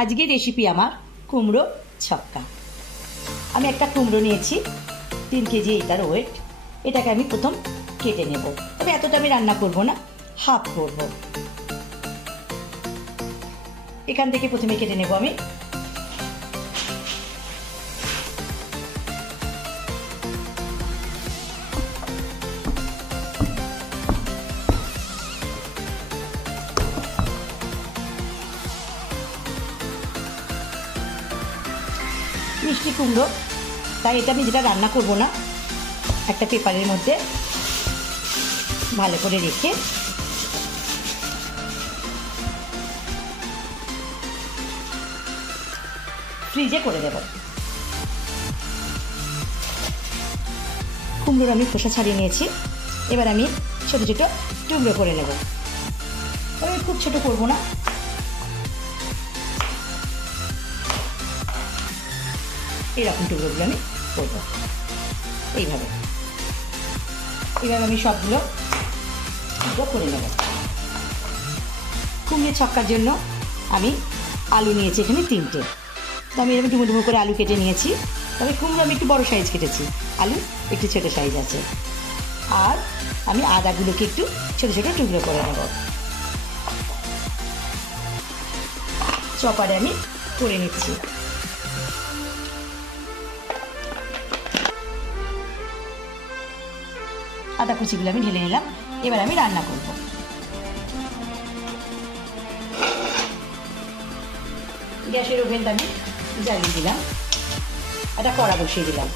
আজকে রেসিপি আমার কুমড়ো ছক্কা। আমি একটা কুমড়ো নিয়েছি, 3 কেজি এটার ওয়েট। এটাকে আমি প্রথম কেটে নেব, তবে এতটা আমি রান্না করব না, হাফ করব। এখান থেকে প্রথমে কেটে নেব আমি। মিষ্টি কুমড়ো, তাই এটা আমি যেটা রান্না করব না, একটা পেপারের মধ্যে ভালো করে রেখে ফ্রিজে করে দেব। কুমড়োর আমি খোসা ছাড়িয়ে নিয়েছি, এবার আমি ছোট ছোট টুকরো করে নেব। আমি খুব ছোট করব না, এইরকম টুকরোগুলো আমি করবো এইভাবে। এবার আমি সবগুলো টুকরো করে নেব। কুমড়ো ছক্কার জন্য আমি আলু নিয়েছি এখানে 3টে। তো আমি এরকম ডুমো ডুমো করে আলু কেটে নিয়েছি, তবে কুমড়ো আমি একটু বড় সাইজ কেটেছি, আলু একটু ছোটো সাইজ আছে। আর আমি আদাগুলোকে একটু ছোটো ছোটো টুকরো করে নেব। চপারে আমি করে নিচ্ছি। আদা কুচিগুলো আমি ঢেলে নিলাম। এবার আমি রান্না করব। গ্যাসের ওভেনটা আমি জ্বালিয়ে দিলাম, একটা কড়া বসিয়ে দিলাম।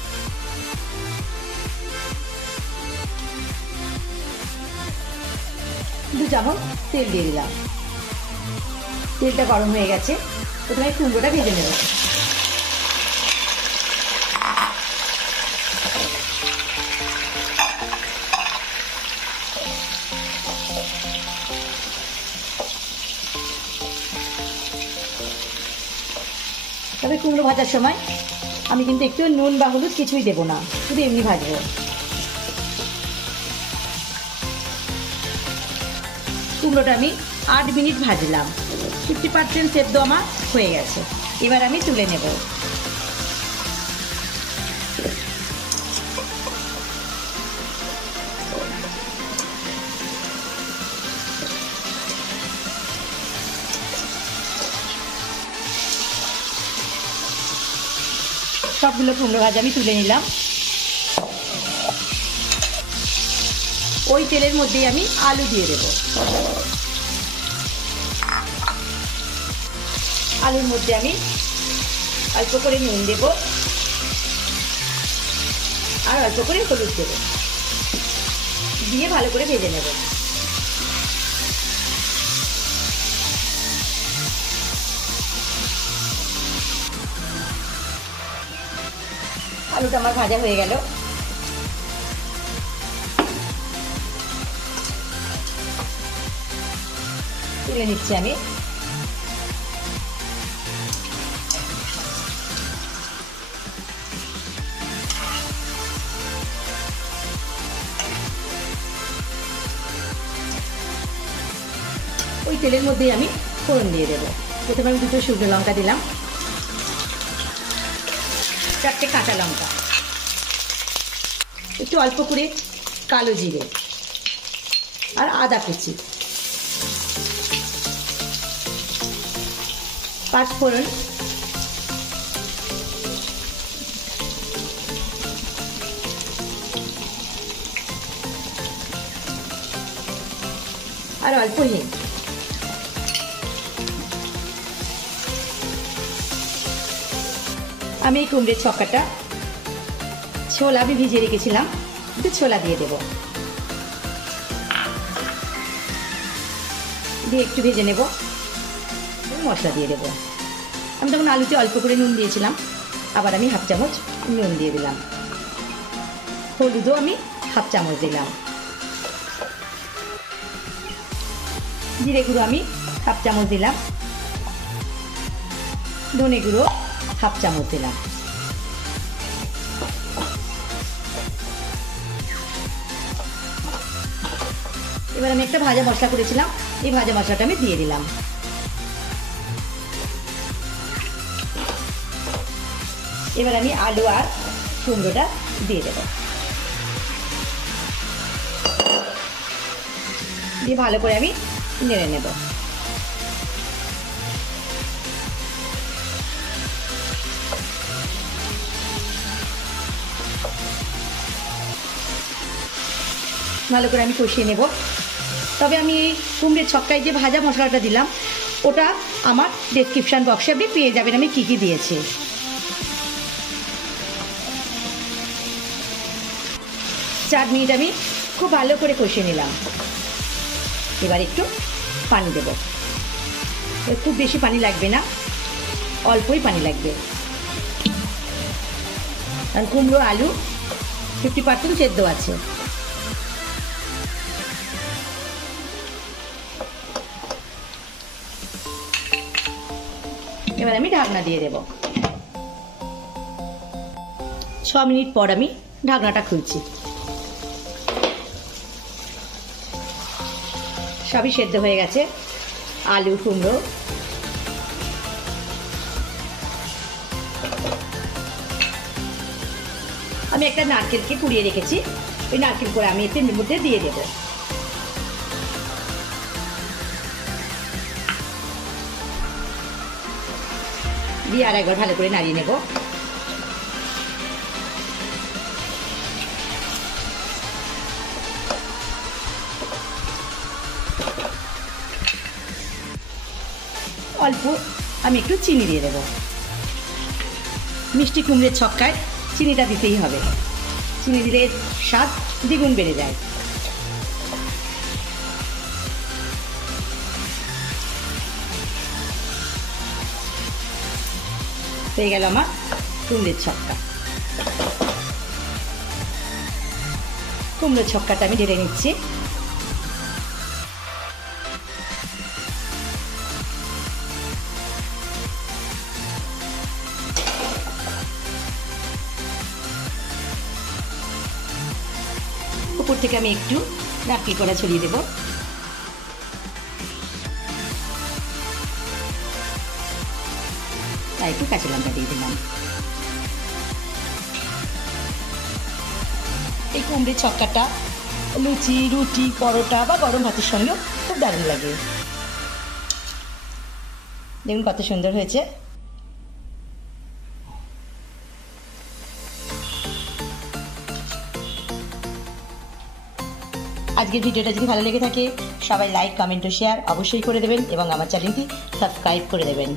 2 চামচ তেল দিয়ে দিলাম। তেলটা গরম হয়ে গেছে, প্রথমে কুমড়োটা ভেজে নেব। তবে কুমড়ো ভাজার সময় আমি কিন্তু একটু নুন বা হলুদ কিছুই দেবো না, শুধু এমনি ভাজবো। কুমড়োটা আমি 8 মিনিট ভাজলাম, 50% সেদ্ধ আমার হয়ে গেছে। এবার আমি তুলে নেব। সবগুলো কুমড়ো ভাজা আমি তুলে নিলাম। ওই তেলের মধ্যেই আমি আলু দিয়ে দেব। আলুর মধ্যে আমি অল্প করে নুন দেব আর অল্প করে হলুদ দেব, দিয়ে ভালো করে ভেজে নেব। আলুটা আমার ভাজা হয়ে গেল। তুলে নিচ্ছি আমি। ওই তেলের মধ্যেই আমি ফোড়ন দিয়ে দেবো। প্রথমে আমি 2টো শুকনো লঙ্কা দিলাম, 4টে কাঁচা লঙ্কা, একটু অল্প করে কালো জিরে আর আদা কুচি, 5 ফোড়ন, আর অল্প হিং। আমি এই কুমড়োর ছক্কাটা ছোলা আমি ভিজিয়ে রেখেছিলাম, একটু ছোলা দিয়ে দেব, দিয়ে একটু ভেজে নেব। মশলা দিয়ে দেব। আমি তখন আলুতে অল্প করে নুন দিয়েছিলাম, আবার আমি 1/2 চামচ নুন দিয়ে দিলাম। হলুদও আমি 1/2 চামচ দিলাম। জিরে গুঁড়ো আমি 1/2 চামচ দিলাম। ধনে গুঁড়ো 1/2 চামচ দিলাম। এবার আমি একটা ভাজা মশলা করেছিলাম, এই ভাজা মশলাটা আমি দিয়ে দিলাম। এবার আমি আলু আর কুমড়োটা দিয়ে দেবো, দিয়ে ভালো করে আমি নেড়ে নেব। ভালো করে আমি কষিয়ে নেব। তবে আমি এই কুমড়োর ছক্কায় যে ভাজা মশলাটা দিলাম ওটা আমার ডেসক্রিপশন বক্সে আপনি পেয়ে যাবেন আমি কী কী দিয়েছি। 4 মিনিট আমি খুব ভালো করে কষিয়ে নিলাম। এবার একটু পানি দেব, খুব বেশি পানি লাগবে না, অল্পই পানি লাগবে, কারণ কুমড়ো আলু 50% সেদ্ধ আছে। এবার আমি ঢাকনা দিয়ে দেব। 6 মিনিট পর আমি ঢাকনাটা খুলছি। সবই সেদ্ধ হয়ে গেছে, আলু কুমড়ো। আমি একটা নারকেলকে কুড়িয়ে রেখেছি, ওই নারকেল করে আমি এতে মধ্যে দিয়ে দেব। দিয়ে আর একবার ভালো করে নাড়িয়ে নেব। অল্প আমি একটু চিনি দিয়ে দেব। মিষ্টি কুমড়োর ছক্কায় চিনিটা দিতেই হবে, চিনি দিলে স্বাদ দ্বিগুণ বেড়ে যায়। হয়ে গেল আমার কুমড়োর ছক্কা। কুমড়োর ছক্কাটা আমি ঢেলে নিচ্ছি। উপর থেকে আমি একটু নারকেল কোড়া ছড়িয়ে দেব। তাই একটু কাঁচা লঙ্কা দিয়ে দিলাম। এই কুমড়োর ছক্কাটা লুচি, রুটি, পরোটা বা গরম ভাতের সঙ্গেও খুব দারুণ লাগে। দেখুন কত সুন্দর হয়েছে। আজকের ভিডিওটা যদি ভালো লেগে থাকে সবাই লাইক, কমেন্ট ও শেয়ার অবশ্যই করে দেবেন এবং আমার চ্যানেলটি সাবস্ক্রাইব করে দেবেন।